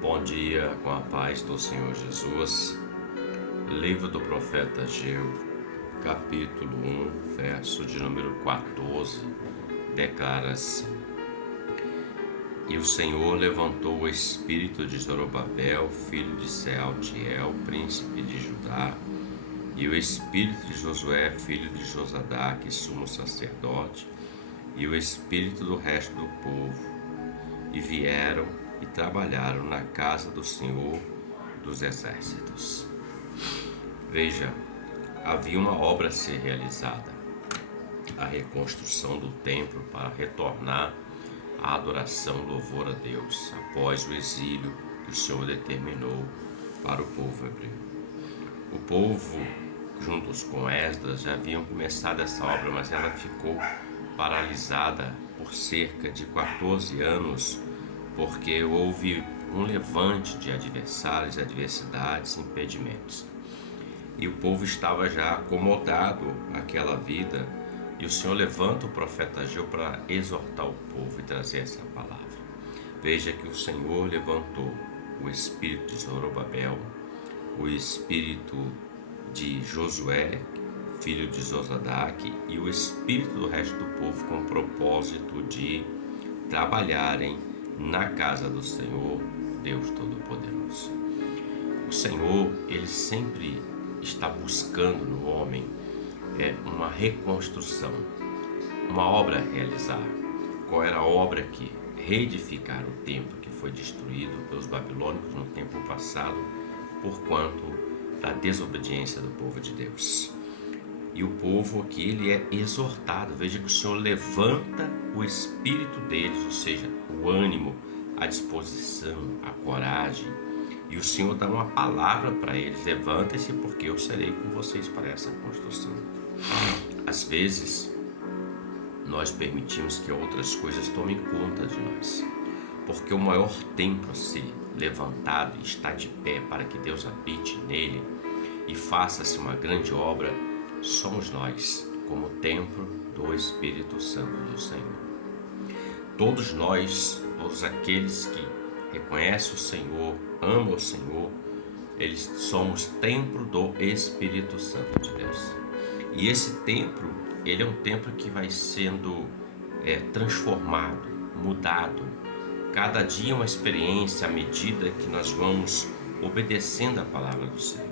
Bom dia, com a paz do Senhor Jesus. Livro do profeta Ageu, capítulo 1, verso de número 14, declara assim: E o Senhor levantou o espírito de Zorobabel, filho de Sealtiel, príncipe de Judá, e o espírito de Josué, filho de Josadaque, sumo sacerdote, e o espírito do resto do povo, e vieram e trabalharam na casa do Senhor dos Exércitos. Veja, havia uma obra a ser realizada, a reconstrução do templo para retornar a adoração, louvor a Deus, após o exílio que o Senhor determinou para o povo hebreu. O povo, juntos com Esdras, já haviam começado essa obra, mas ela ficou paralisada por cerca de 14 anos, porque houve um levante de adversários, adversidades, impedimentos. E o povo estava já acomodado àquela vida, e o Senhor levanta o profeta Ageu para exortar o povo e trazer essa palavra. Veja que o Senhor levantou o espírito de Zorobabel, o espírito de Josué, filho de Josadaque, e o espírito do resto do povo, com o propósito de trabalharem na casa do Senhor, Deus Todo-Poderoso. O Senhor, Ele sempre está buscando no homem uma reconstrução, uma obra a realizar. Qual era a obra aqui? Reedificar o templo que foi destruído pelos babilônicos no tempo passado, por quanto da desobediência do povo de Deus. E o povo aqui, ele é exortado. Veja que o Senhor levanta o espírito deles, ou seja, o ânimo, a disposição, a coragem. E o Senhor dá uma palavra para eles: levantem-se, porque eu serei com vocês para essa construção. Às vezes, nós permitimos que outras coisas tomem conta de nós, porque o maior templo a ser levantado e está de pé para que Deus habite nele e faça-se uma grande obra, somos nós, como templo do Espírito Santo do Senhor. Todos nós, todos aqueles que reconhecem o Senhor, amam o Senhor, eles somos templo do Espírito Santo de Deus. E esse templo, ele é um templo que vai sendo transformado, mudado. Cada dia uma experiência à medida que nós vamos obedecendo a palavra do Senhor.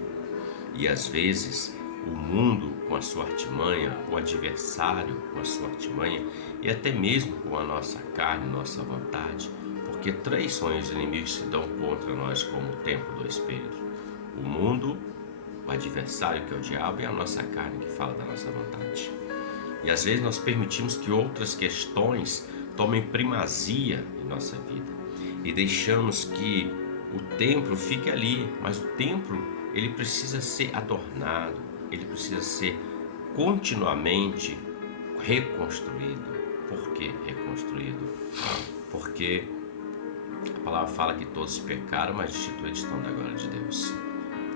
E às vezes o mundo com a sua artimanha, o adversário com a sua artimanha, e até mesmo com a nossa carne, nossa vontade, porque três são os inimigos que se dão contra nós como o templo do Espírito: o mundo, o adversário que é o diabo, e a nossa carne que fala da nossa vontade. E às vezes nós permitimos que outras questões tomem primazia em nossa vida e deixamos que o templo fique ali, mas o templo, ele precisa ser adornado, ele precisa ser continuamente reconstruído. Por que reconstruído? Porque a palavra fala que todos pecaram, mas destituídos estão da glória de Deus.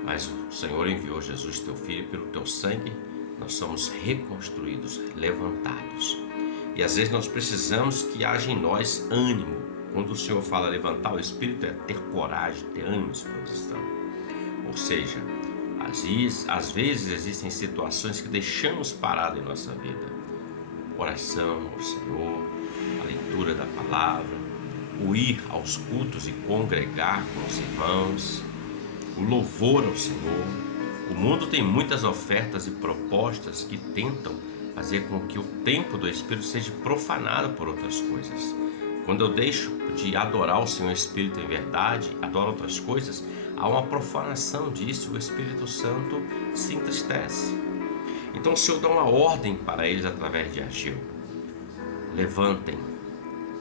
Mas o Senhor enviou Jesus, teu Filho, e pelo teu sangue nós somos reconstruídos, levantados. E às vezes nós precisamos que haja em nós ânimo. Quando o Senhor fala levantar o Espírito, é ter coragem, ter ânimo, disposição. Ou seja, às vezes existem situações que deixamos parado em nossa vida: oração ao Senhor, a leitura da palavra, o ir aos cultos e congregar com os irmãos, o louvor ao Senhor. O mundo tem muitas ofertas e propostas que tentam fazer com que o templo do Espírito seja profanado por outras coisas. Quando eu deixo de adorar o Senhor Espírito em verdade, adoro outras coisas, há uma profanação disso, o Espírito Santo se entristece. Então o Senhor dá uma ordem para eles através de Ageu: levantem,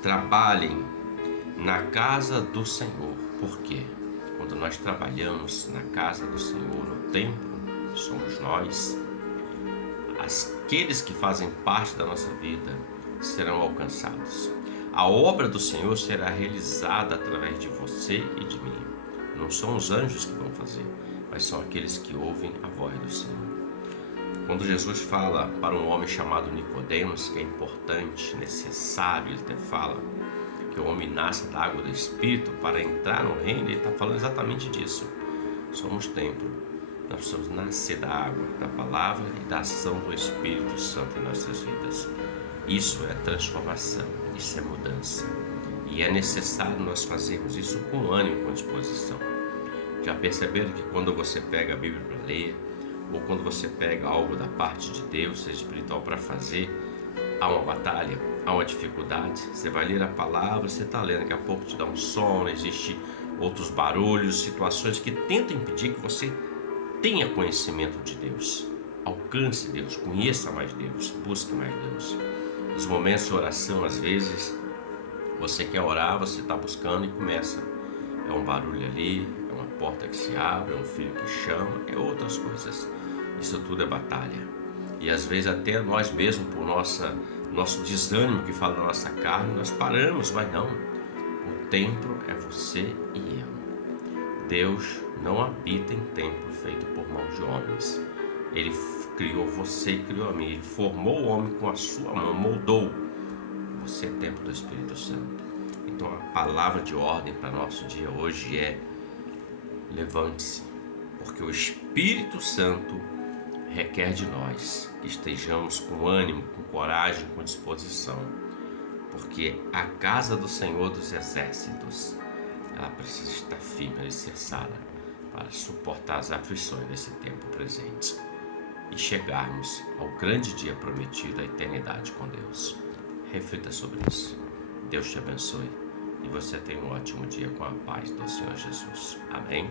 trabalhem na casa do Senhor. Por quê? Quando nós trabalhamos na casa do Senhor, no templo, somos nós, aqueles que fazem parte da nossa vida serão alcançados. A obra do Senhor será realizada através de você e de mim. Não são os anjos que vão fazer, mas são aqueles que ouvem a voz do Senhor. Quando Jesus fala para um homem chamado Nicodemos, que é importante, necessário, ele até fala porque o homem nasce da água do Espírito para entrar no reino. Ele está falando exatamente disso. Somos templo. Nós precisamos nascer da água, da palavra e da ação do Espírito Santo em nossas vidas. Isso é transformação, isso é mudança. E é necessário nós fazermos isso com ânimo, com disposição. Já perceberam que quando você pega a Bíblia para ler, ou quando você pega algo da parte de Deus, seja espiritual, para fazer, há uma batalha, há uma dificuldade. Você vai ler a palavra, você está lendo, daqui a pouco te dá um sono, existe outros barulhos, situações que tentam impedir que você tenha conhecimento de Deus. Alcance Deus, conheça mais Deus, busque mais Deus. Nos momentos de oração, às vezes, você quer orar, você está buscando e começa. É um barulho ali, é uma porta que se abre, é um filho que chama, é outras coisas. Isso tudo é batalha. E às vezes até nós mesmos, por nosso desânimo que fala da nossa carne, nós paramos, mas não. O templo é você e eu. Deus não habita em templo feito por mãos de homens. Ele criou você e criou a mim. Ele formou o homem com a sua mão, moldou. Você é templo do Espírito Santo. Então a palavra de ordem para nosso dia hoje é: levante-se, porque o Espírito Santo requer de nós que estejamos com ânimo, com coragem, com disposição, porque a casa do Senhor dos Exércitos, ela precisa estar firme, alicerçada, para suportar as aflições desse tempo presente e chegarmos ao grande dia prometido, a eternidade com Deus. Reflita sobre isso. Deus te abençoe e você tenha um ótimo dia com a paz do Senhor Jesus. Amém?